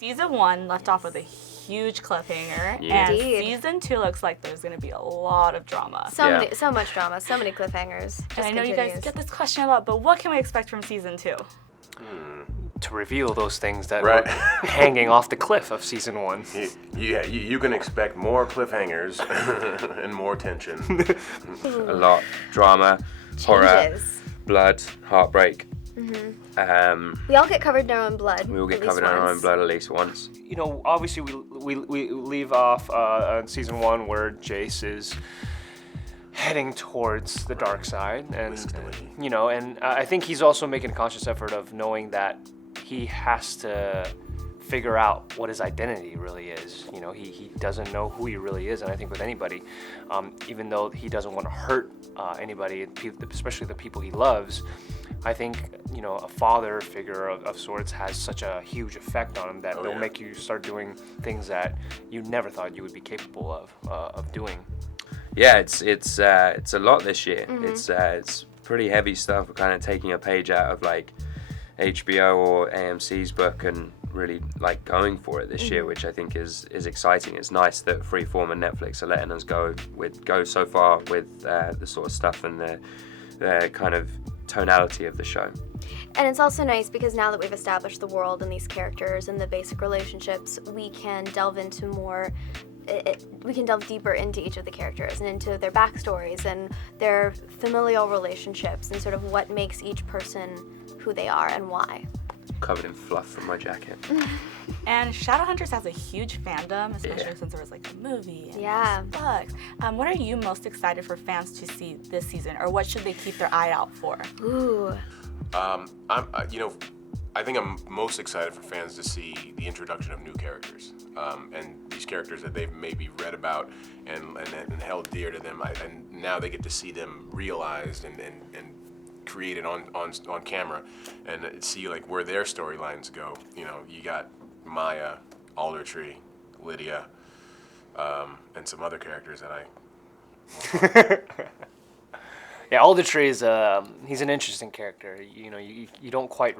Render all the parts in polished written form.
Season 1 left off with a huge cliffhanger, Yeah. and Indeed. Season 2 looks like there's going to be a lot of drama. So much drama, so many cliffhangers. And I know you guys get this question a lot, but what can we expect from Season 2? To reveal those things that Right. were hanging off the cliff of Season 1. You can expect more cliffhangers and more tension. A lot. Drama, horror, Changes. blood, heartbreak. We all get covered in our own blood. We all get at least covered in our own once. blood at least once. You know, obviously we leave off on Season 1 where Jace is heading towards the dark side, and you know, and I think he's also making a conscious effort of knowing that he has to figure out what his identity really is. You know, he doesn't know who he really is, and I think with anybody, even though he doesn't want to hurt anybody, especially the people he loves, I think, you know, a father figure of sorts has such a huge effect on him that it'll make you start doing things that you never thought you would be capable of doing. Yeah, it's a lot this year. It's pretty heavy stuff. We're kind of taking a page out of like HBO or AMC's book and really like going for it this year, which I think is exciting. It's nice that Freeform and Netflix are letting us go so far with the sort of stuff and the kind of tonality of the show. And it's also nice because now that we've established the world and these characters and the basic relationships, we can delve into more. We can delve deeper into each of the characters and into their backstories and their familial relationships and sort of what makes each person who they are and why. Covered in fluff from my jacket. And Shadowhunters has a huge fandom, especially since there was like a movie and Yeah. there's books. What are you most excited for fans to see this season, or what should they keep their eye out for? Ooh. I think I'm most excited for fans to see the introduction of new characters, and these characters that they've maybe read about and held dear to them, and now they get to see them realized and created on camera, and see like where their storylines go. You know, you got Maya, Aldertree, Lydia, and some other characters that Yeah, Aldertree is he's an interesting character. You know, you don't quite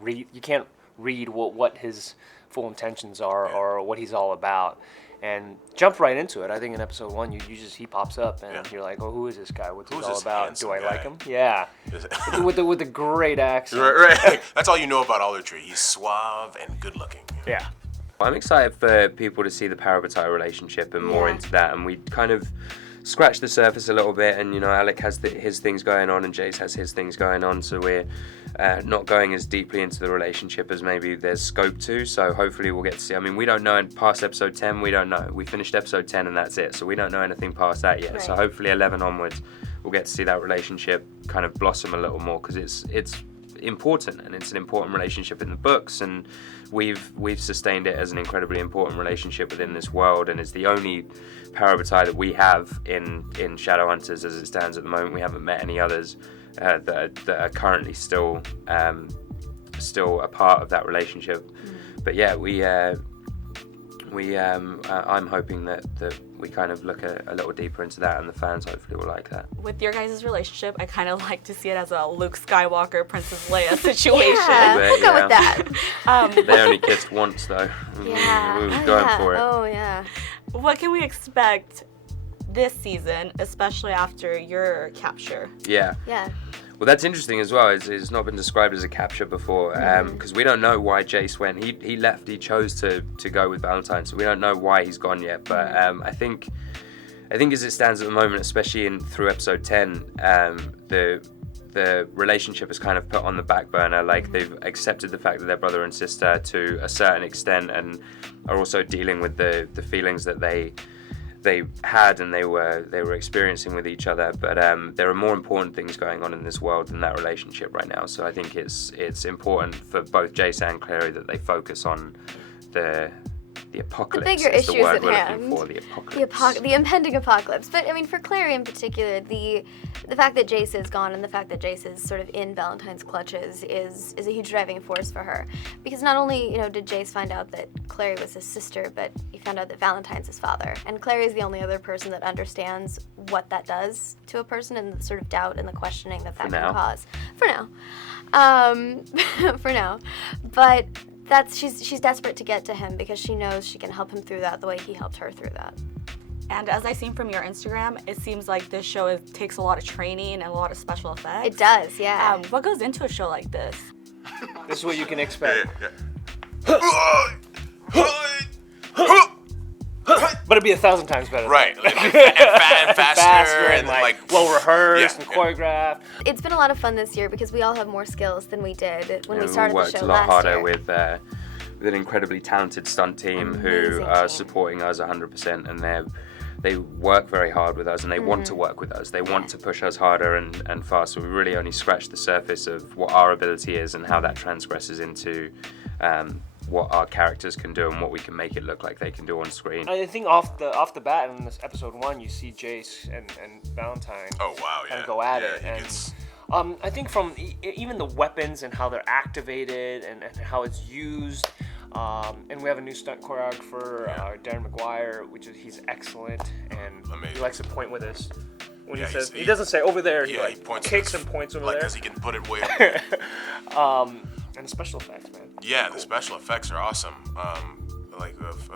read, you can't read what his full intentions are or what he's all about, and jump right into it. I think in episode 1, he pops up and you're like, oh, who is this guy? What's he all about? Do I like him? Yeah, with the great accent. right. That's all you know about Aldertree. He's suave and good looking. Yeah. I'm excited for people to see the Parabatai relationship and more into that, and we kind of scratched the surface a little bit, and you know, Alec has his things going on and Jace has his things going on, so we're not going as deeply into the relationship as maybe there's scope to, so hopefully we'll get to see. I mean, we don't know past episode 10, we don't know. We finished episode 10 and that's it, so we don't know anything past that yet. Right. So hopefully 11 onwards we'll get to see that relationship kind of blossom a little more, because it's important, and it's an important relationship in the books, and we've sustained it as an incredibly important relationship within this world, and it's the only Parabatai that we have in Shadowhunters as it stands at the moment. We haven't met any others that are currently still a part of that relationship. But yeah, I'm hoping that we kind of look a little deeper into that, and the fans hopefully will like that. With your guys' relationship, I kind of like to see it as a Luke Skywalker, Princess Leia situation. Yeah, we'll go with that. They only kissed once though. Yeah. We were going for it. Oh yeah. What can we expect this season, especially after your capture? Yeah. Yeah. Well, that's interesting as well. It's not been described as a capture before, because we don't know why Jace went. He left. He chose to go with Valentine, so we don't know why he's gone yet. But I think as it stands at the moment, especially through episode 10, the relationship is kind of put on the back burner. Like they've accepted the fact that they're brother and sister to a certain extent, and are also dealing with the feelings that they had and they were experiencing with each other, but there are more important things going on in this world than that relationship right now. So I think it's important for both Jace and Clary that they focus on the apocalypse. The bigger is the issues word at we're hand. looking for, the apocalypse. The impending apocalypse. But I mean, for Clary in particular, the fact that Jace is gone and the fact that Jace is sort of in Valentine's clutches is a huge driving force for her. Because not only did Jace find out that Clary was his sister, but he found out that Valentine's his father. And Clary is the only other person that understands what that does to a person, and the sort of doubt and the questioning that can cause. For now. For now. But she's desperate to get to him because she knows she can help him through that the way he helped her through that. And as I seen from your Instagram, it seems like this show takes a lot of training and a lot of special effects. It does, yeah. What goes into a show like this? This is what you can expect. But it'd be 1,000 times better. Right. And faster and like well rehearsed and choreographed. It's been a lot of fun this year because we all have more skills than we did when we We started the worked show a lot last harder year. with an incredibly talented stunt team who Amazing are team. supporting us 100%, and they work very hard with us, and they want to work with us. They want to push us harder and faster. We really only scratched the surface of what our ability is and how that transgresses into what our characters can do and what we can make it look like they can do on screen. I think off the bat in this episode 1, you see Jace and Valentine. Oh wow, yeah. Kind of go at it, he and gets- I think from even the weapons and how they're activated and how it's used. And we have a new stunt choreographer, Darren McGuire, he's excellent, and Amazing. he likes to point with us. When Yeah, he says, he he doesn't say over there. Yeah, he he points kicks with- and points over like there. because he can put it way up. And the special effects, man. Yeah, the special effects are awesome.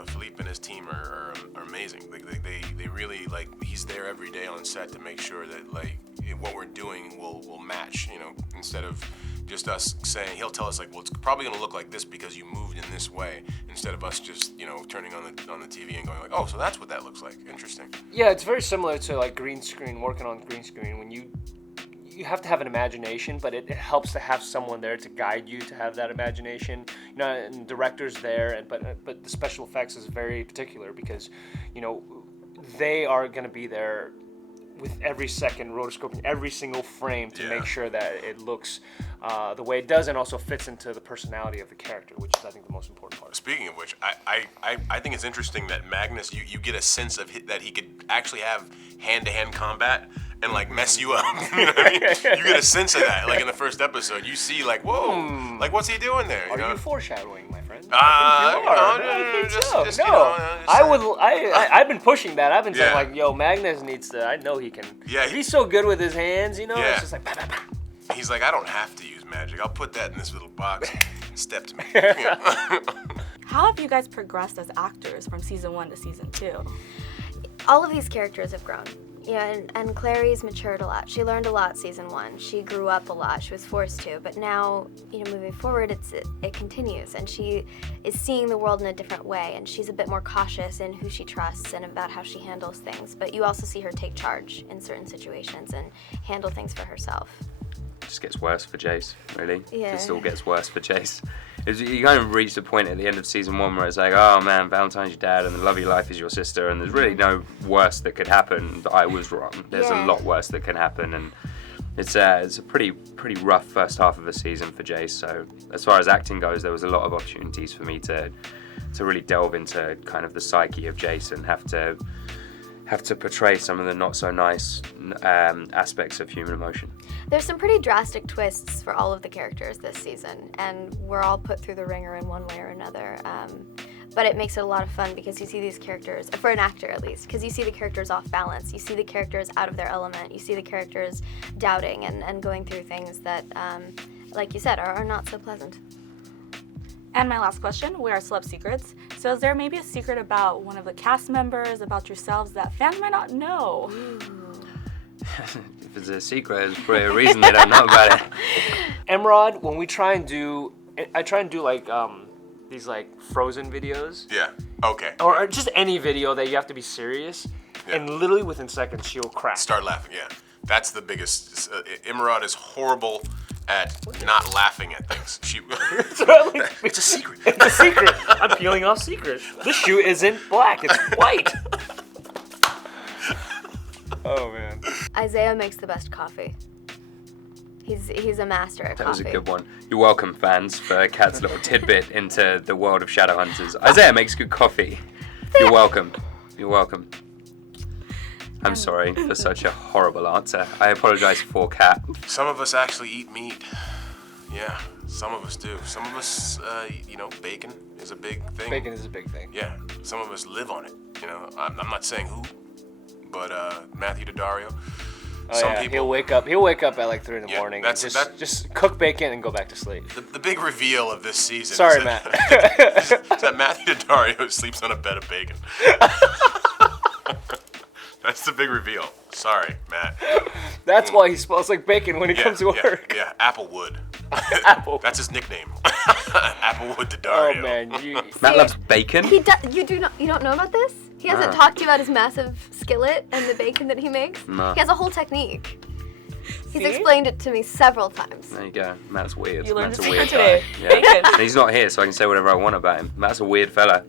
Philippe and his team are amazing. They really he's there every day on set to make sure that what we're doing will match. Instead of just us saying, he'll tell us well, it's probably gonna look like this because you moved in this way. Instead of us just turning on the TV and going oh, so that's what that looks like. Interesting. Yeah, it's very similar to green screen, working on green screen. When you have to have an imagination, but it helps to have someone there to guide you to have that imagination. And directors there, but the special effects is very particular because, they are going to be there with every second, rotoscoping every single frame to make sure that it looks the way it does and also fits into the personality of the character, which is, I think, the most important part. Speaking of which, I think it's interesting that Magnus, you get a sense of that he could actually have hand-to-hand combat and mess you up. You know what I mean? You get a sense of that. In the first episode, you see whoa, what's he doing there? Are you foreshadowing, my friend? I've been pushing that. I've been saying yo, Magnus needs to. I know he can. Yeah, he's so good with his hands. It's just bah, bah, bah. He's I don't have to use magic. I'll put that in this little box. Step to me. How have you guys progressed as actors from season 1 to season 2? All of these characters have grown. And Clary's matured a lot. She learned a lot season 1. She grew up a lot. She was forced to. But now, moving forward, it continues. And she is seeing the world in a different way. And she's a bit more cautious in who she trusts and about how she handles things. But you also see her take charge in certain situations and handle things for herself. It just gets worse for Jace, really. Yeah. It still gets worse for Jace. You kind of reach the point at the end of season 1 where it's oh man, Valentine's your dad and the love of your life is your sister, and there's really no worse that could happen. I was wrong. There's a lot worse that can happen, and it's a pretty rough first half of the season for Jace. So as far as acting goes, there was a lot of opportunities for me to really delve into kind of the psyche of Jace and have to portray some of the not so nice aspects of human emotion. There's some pretty drastic twists for all of the characters this season, and we're all put through the ringer in one way or another. But it makes it a lot of fun because you see these characters, for an actor at least, because you see the characters off balance. You see the characters out of their element. You see the characters doubting and going through things that, like you said, are not so pleasant. And my last question, we are Celeb Secrets. So is there maybe a secret about one of the cast members, about yourselves, that fans might not know? If it's a secret, it's probably a reason they don't know about it. Emerald, when we try and do, I try and do these Frozen videos. Yeah. Okay. Or just any video that you have to be serious, and literally within seconds she'll crack. Start laughing. Yeah. That's the biggest. Imran is horrible at not laughing at things. It's a secret. It's a secret. I'm peeling off secrets. This shoe isn't black. It's white. Oh man. Isaiah makes the best coffee. He's a master at coffee. That was a good one. You're welcome, fans, for Kat's little tidbit into the world of Shadowhunters. Isaiah makes good coffee. You're welcome. You're welcome. I'm sorry for such a horrible answer. I apologize for Kat. Some of us actually eat meat. Yeah, some of us do. Some of us, bacon is a big thing. Bacon is a big thing. Yeah, some of us live on it. I'm not saying who, but Matthew Daddario, Some people He'll wake up at like 3 in the Yeah, morning. that's- And that- just cook bacon and go back to sleep. the big reveal of this season. Sorry, is that, Matt. is that Matthew Daddario sleeps on a bed of bacon. That's the big reveal. Sorry, Matt. That's why he smells like bacon when he Yeah, comes to work. Yeah, Applewood. Apple. That's his nickname. Applewood Daddario. Oh man, Matt loves bacon. You don't know about this? He hasn't No. talked to you about his massive skillet and the bacon that he makes? No. He has a whole technique. He's See? explained it to me several times. There you go. Matt's weird. You learned Matt's a a secret weird today. guy. Yeah. Bacon. He's not here, so I can say whatever I want about him. Matt's a weird fella.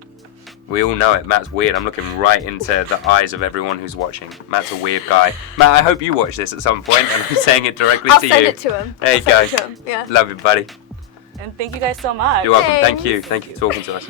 We all know it. Matt's weird. I'm looking right into the eyes of everyone who's watching. Matt's a weird guy. Matt, I hope you watch this at some point, and I'm saying it directly I'll to send you. it to him. There you I'll go. send it to him. Yeah. Love you, buddy. And thank you guys so much. You're welcome. Thank Thanks. you. Thank you for talking to us.